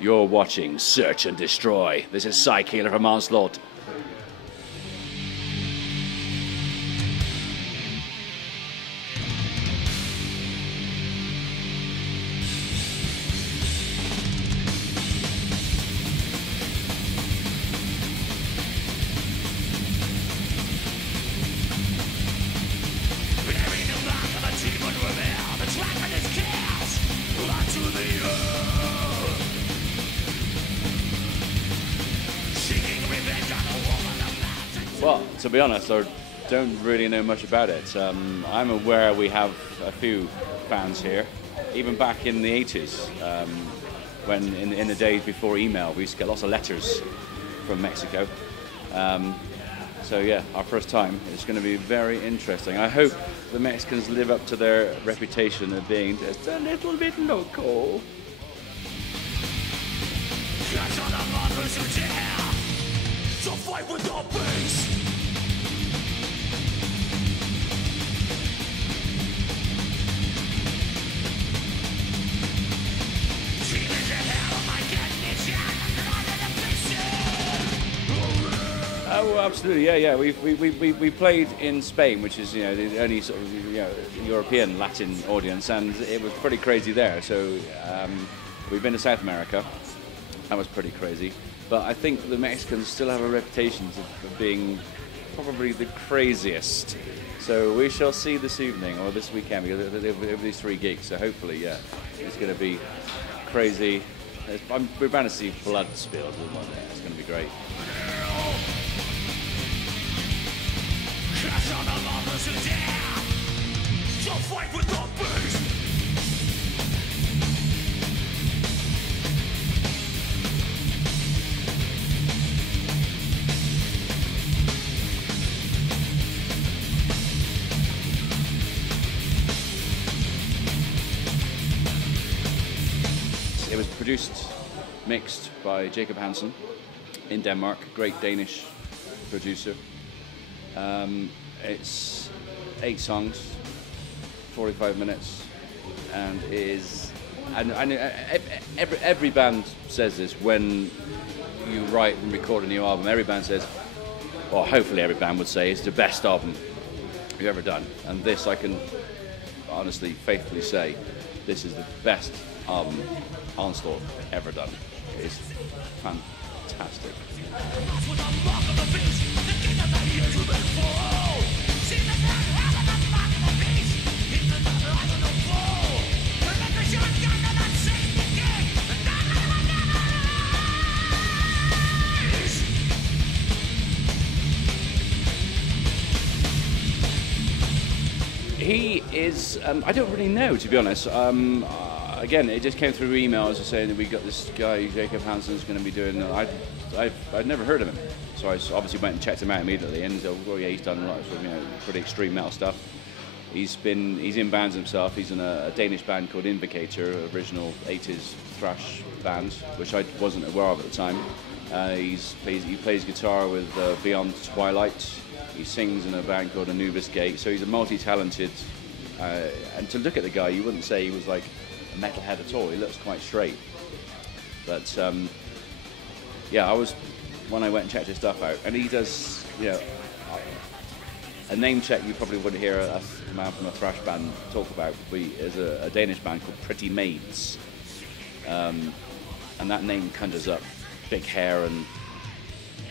You're watching Search and Destroy. This is Sy Keeler from Onslaught. Well, to be honest, I don't really know much about it. I'm aware we have a few fans here, even back in the 80s, when in the days before email, we used to get lots of letters from Mexico. So yeah, our first time. It's going to be very interesting. I hope the Mexicans live up to their reputation of being just a little bit local. To fight with the beast. Oh, absolutely, yeah. We played in Spain, which is the only sort of European Latin audience, and it was pretty crazy there. So we've been to South America. That was pretty crazy. But I think the Mexicans still have a reputation of being probably the craziest. So we shall see this evening or this weekend because over these 3 gigs. So hopefully, yeah, it's going to be crazy. We're bound to see blood spilled. It's going to be great. Fight with the beast. It was produced, mixed by Jacob HANSEN in Denmark, great Danish producer. It's 8 songs, 45 minutes, and every band says this when you write and record a new album. Every band says, or hopefully every band would say, it's the best album you've ever done. And this, I can honestly, faithfully say, this is the best album Onslaught ever done. It's fantastic. He is, I don't really know, to be honest. Again, it just came through emails saying that we got this guy, Jacob HANSEN, is going to be doing. I'd never heard of him, so I obviously went and checked him out immediately. And so, well, yeah, he's done a lot of pretty extreme metal stuff. He's in bands himself. He's in a Danish band called Invocator, original 80s thrash band, which I wasn't aware of at the time. He plays guitar with Beyond Twilight. He sings in a band called Anubis Gate. So he's a multi-talented. And to look at the guy, you wouldn't say he was like a metalhead at all. He looks quite straight. But yeah, when I went and checked his stuff out, and he does, a name check you probably wouldn't hear a man from a thrash band talk about. Is a Danish band called Pretty Maids, and that name conjures up big hair and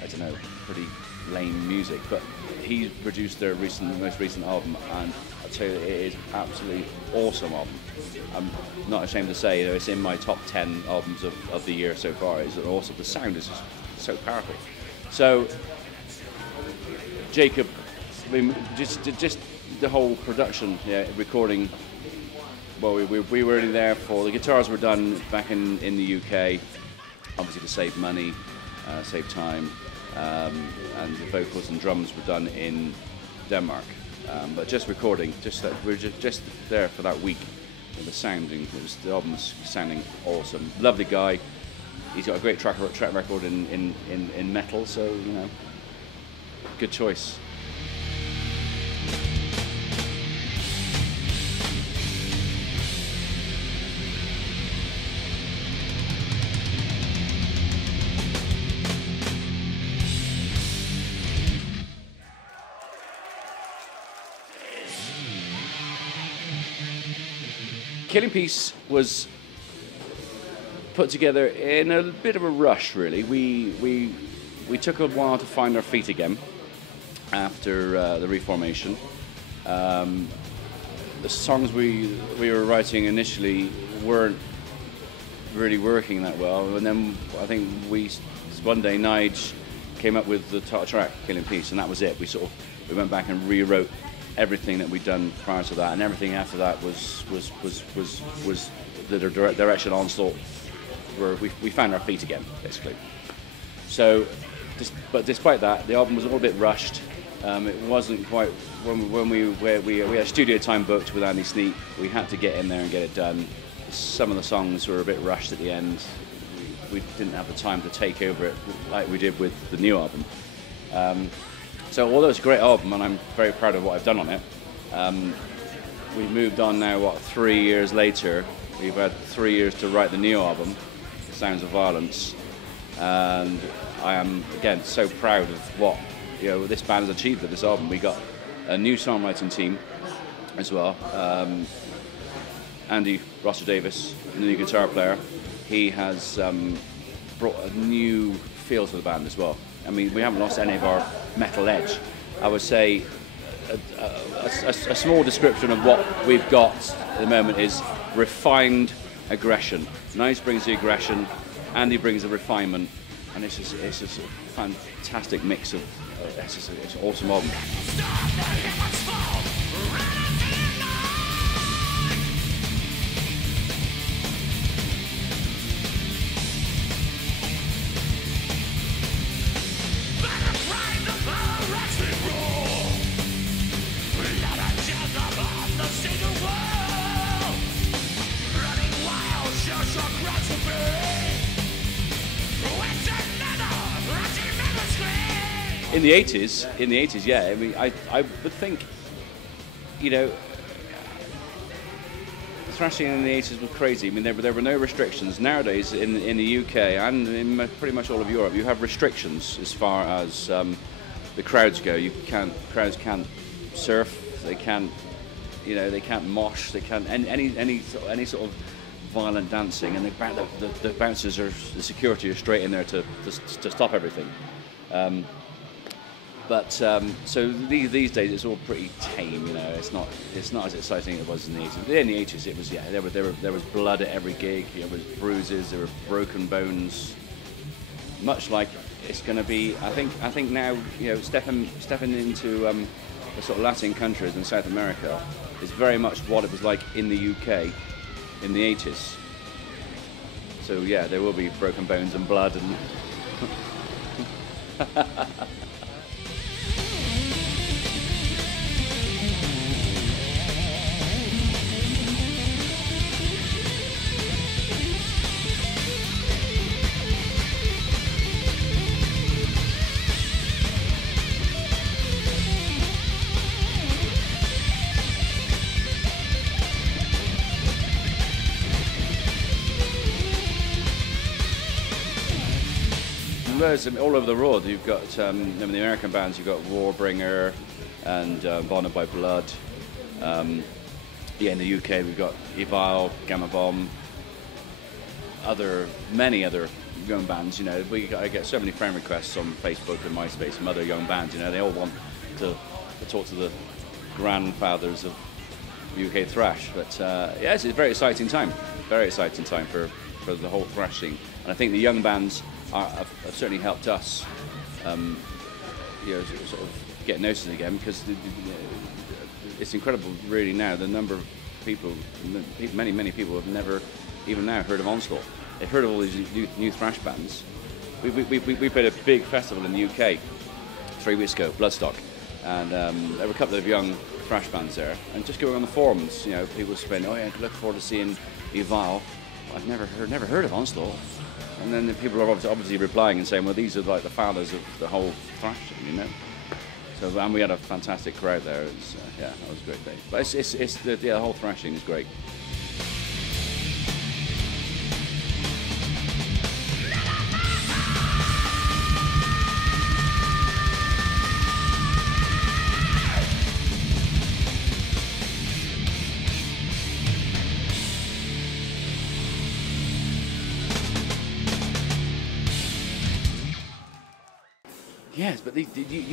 I don't know, pretty lame music. But he produced their most recent album, and I'll tell you, it is absolutely awesome album. I'm not ashamed to say, it's in my top 10 albums of the year so far. It's awesome. The sound is just so powerful. So Jacob, I mean, just the whole production, recording. Well, we were only there for the guitars were done back in the UK, obviously to save money, save time, and the vocals and drums were done in Denmark. But just recording, we were just there for that week. And the album was sounding awesome. Lovely guy. He's got a great track record in metal, so good choice. Killing Peace was put together in a bit of a rush, really. We took a while to find our feet again after the reformation. The songs we were writing initially weren't really working that well, and then I think one day Nige came up with the title track, Killing Peace, and that was it. We went back and rewrote everything that we'd done prior to that, and everything after that was the direction Onslaught, where we found our feet again, basically. So, but despite that, the album was a little bit rushed. It wasn't quite when we had studio time booked with Andy Sneap. We had to get in there and get it done. Some of the songs were a bit rushed at the end. We didn't have the time to take over it like we did with the new album. So although it's a great album and I'm very proud of what I've done on it, we've moved on now, 3 years later. We've had 3 years to write the new album, Sounds of Violence, and I am, again, so proud of what this band has achieved with this album. We got a new songwriting team as well. Andy Roster Davis, the new guitar player, he has brought a new feel to the band as well. I mean, we haven't lost any of our metal edge. I would say a small description of what we've got at the moment is refined aggression. Nice brings the aggression, Andy brings the refinement, and it's just a fantastic mix of. It's an awesome album. In the 80s, yeah. I mean, I would think, thrashing in the 80s was crazy. I mean, there were no restrictions. Nowadays, in the UK and in pretty much all of Europe, you have restrictions as far as the crowds go. Crowds can't surf. They can't, they can't mosh. They can't any sort of violent dancing. And the bouncers the security are straight in there to stop everything. So these days it's all pretty tame, It's not as exciting as it was in the 80s. In the 80s, it was there was blood at every gig. There was bruises. There were broken bones. Much like it's going to be, I think now, stepping into the sort of Latin countries and South America is very much what it was like in the UK in the 80s. So yeah, there will be broken bones and blood and. All over the world, you've got the American bands. You've got Warbringer and Bonded by Blood. In the UK, we've got Evil, Gamma Bomb, many other young bands. I get so many friend requests on Facebook and MySpace from other young bands. They all want to talk to the grandfathers of UK thrash. But yes, it's a very exciting time. Very exciting time for the whole thrash scene. And I think the young bands have certainly helped us, sort of get noticed again, because it's incredible, really, now the number of people, many people have never even now heard of Onslaught. They've heard of all these new thrash bands. We played a big festival in the UK 3 weeks ago, Bloodstock, and there were a couple of young thrash bands there, and just going on the forums, people saying, "Oh yeah, I look forward to seeing Evil." I've never heard of Onslaught. And then the people are obviously replying and saying, well, these are like the fathers of the whole thrash scene, So, and we had a fantastic crowd there. It was, that was a great day. But the whole thrash scene is great. Yes, but the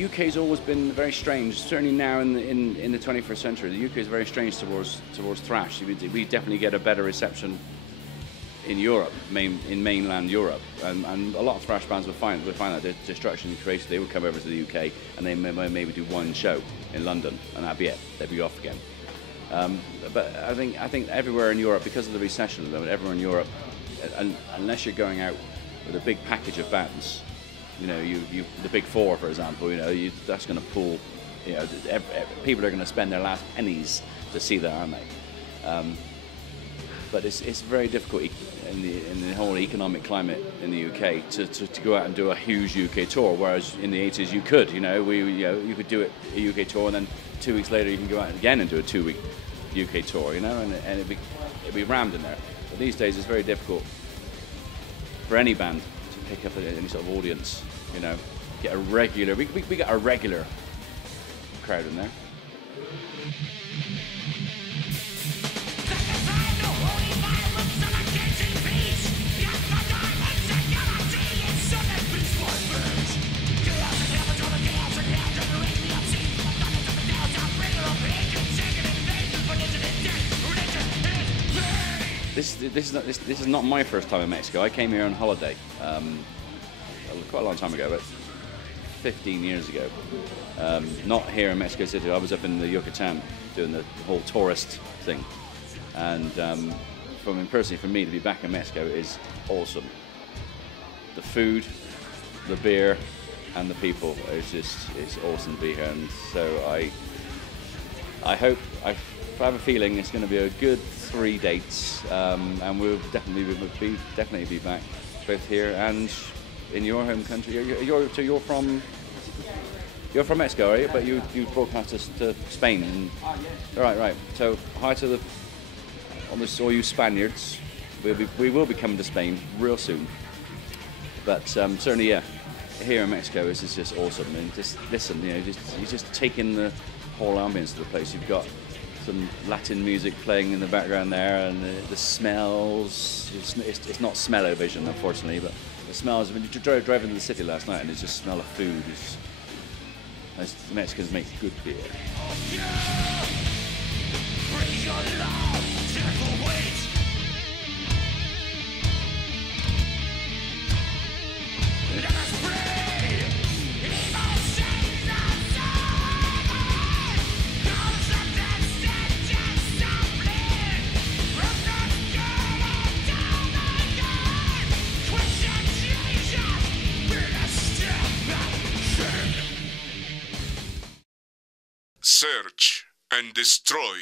UK's always been very strange. Certainly now in the 21st century, the UK is very strange towards thrash. We definitely get a better reception in Europe, in mainland Europe, and a lot of thrash bands would find that the Destruction Created, they would come over to the UK and they maybe do one show in London, and that'd be it. They'd be off again. But I think everywhere in Europe, because of the recession, everywhere in Europe, unless you're going out with a big package of bands, you know, the big four, for example, you know, that's going to pull, you know, people are going to spend their last pennies to see that, aren't they? But it's very difficult in the whole economic climate in the UK to go out and do a huge UK tour, whereas in the 80s you could, you know, you could do a UK tour, and then 2 weeks later you can go out again and do a 2-week UK tour, you know, and it'd be rammed in there. But these days it's very difficult for any band to pick up any sort of audience, you know, get a regular. We got a regular crowd in there. This is not my first time in Mexico. I came here on holiday quite a long time ago, but 15 years ago. Not here in Mexico City. I was up in the Yucatan doing the whole tourist thing. And personally, for me to be back in Mexico is awesome. The food, the beer, and the people. It's awesome to be here. And so I have a feeling it's going to be a good 3 dates, and we'll definitely be back, both here and in your home country. You're from Mexico, are you? But you broadcast us to Spain. And, right. So hi to all you Spaniards. We will be coming to Spain real soon. But certainly, yeah, here in Mexico, this is just awesome. And just listen, you know, you just take in the whole ambience of the place. You've got some Latin music playing in the background there, and the smells. It's not smell-o-vision, unfortunately, but the smells. I mean, you drove into the city last night, and it's just smell of food. As the Mexicans make good beer. Search and destroy.